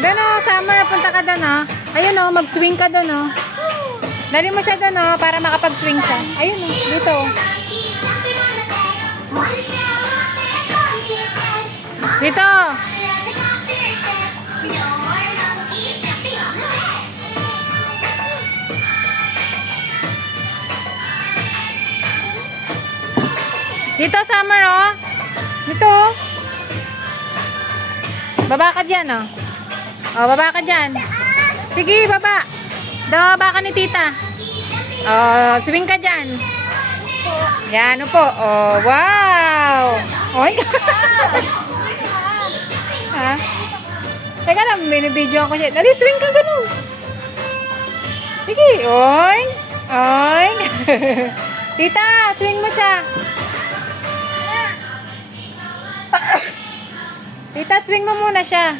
Doon o, Summer, punta ka doon o. Ayun o, mag-swing ka doon o. Dali mo siya doon o, para makapag-swing siya. Ayun o, dito o. Dito. Dito, Summer o. Dito o. Baba ka dyan o. O, baba ka dyan. Sige, baba. Baba ka ni tita. O, swing ka dyan. Yan, upo. O, wow. Oy. Ha? Teka lang, binibidyo ako siya. Dali, swing ka ganun. Sige, oy. Oy. Tita, swing mo siya. Tita, swing mo muna siya.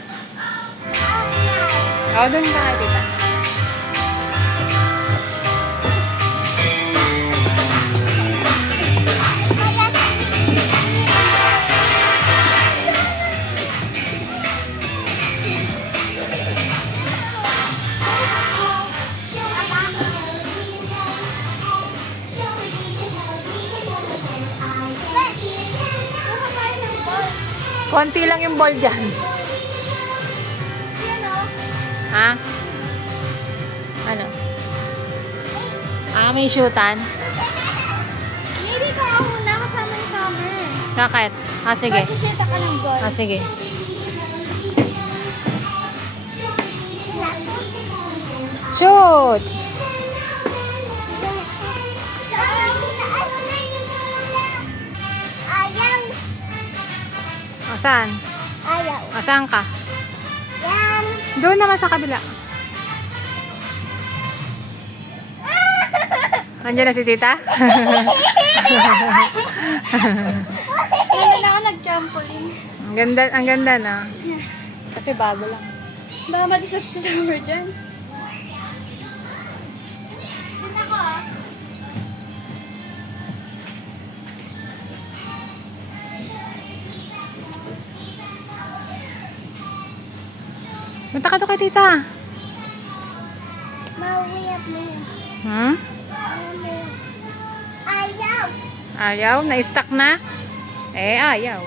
O, dun ka, tita. Konti lang yung ball dyan. Ha? Ano? Ah, may shootan? Maybe ka ako na kasama yung Summer. Bakit? Ah, sige. Masisita ka ng goal. Ah, sige. Shoot! Ayaw. Saan? Ayaw. Saan ka? Yan. Doon naman sa kabila. Andiyan na si tita? Wala na ako nag-trampoline. Ang ganda na. Kasi bago lang. Baka mag-isat sa Summer dyan. Dito ako ah. Punta ka doon kay tita. Mauwi mo. Hmm? Ayaw. Ayaw? Na-stuck na? Eh, ayaw.